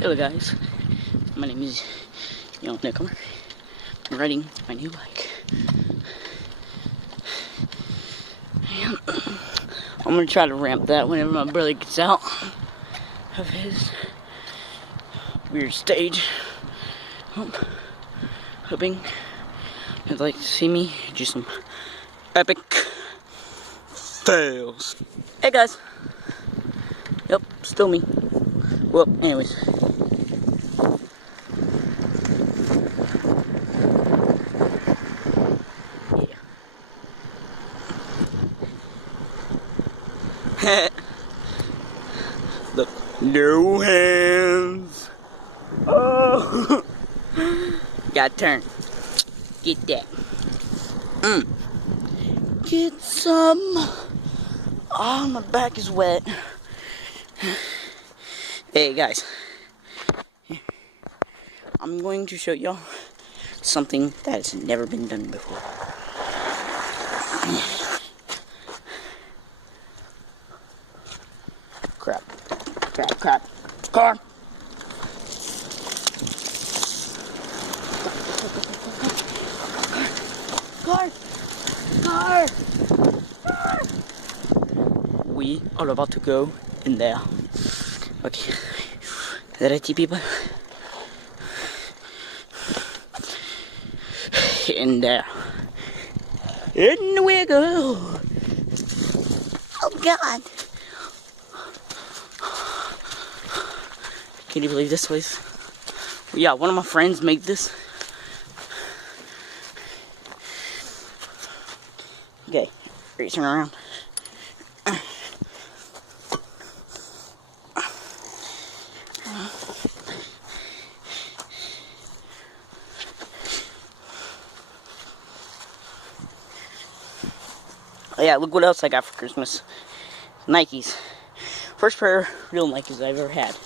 Hello guys, my name is Young Newcomer. I'm riding my new bike. And I'm gonna try to ramp that whenever my brother gets out of his weird stage. Hoping you'd like to see me do some epic fails. Hey guys. Yep, still me. Well, anyways. Yeah. Look, no hands. Oh. Got turned. Get that. Get some. Oh, my back is wet. Hey guys, I'm going to show y'all something that has never been done before. Crap. Car! We are about to go in there. Okay. Is that it, people? In there. In we go. Oh God. Can you believe this place? Yeah, one of my friends made this. Okay, turn around. Yeah, look what else I got for Christmas. Nikes. First pair of real Nikes I've ever had.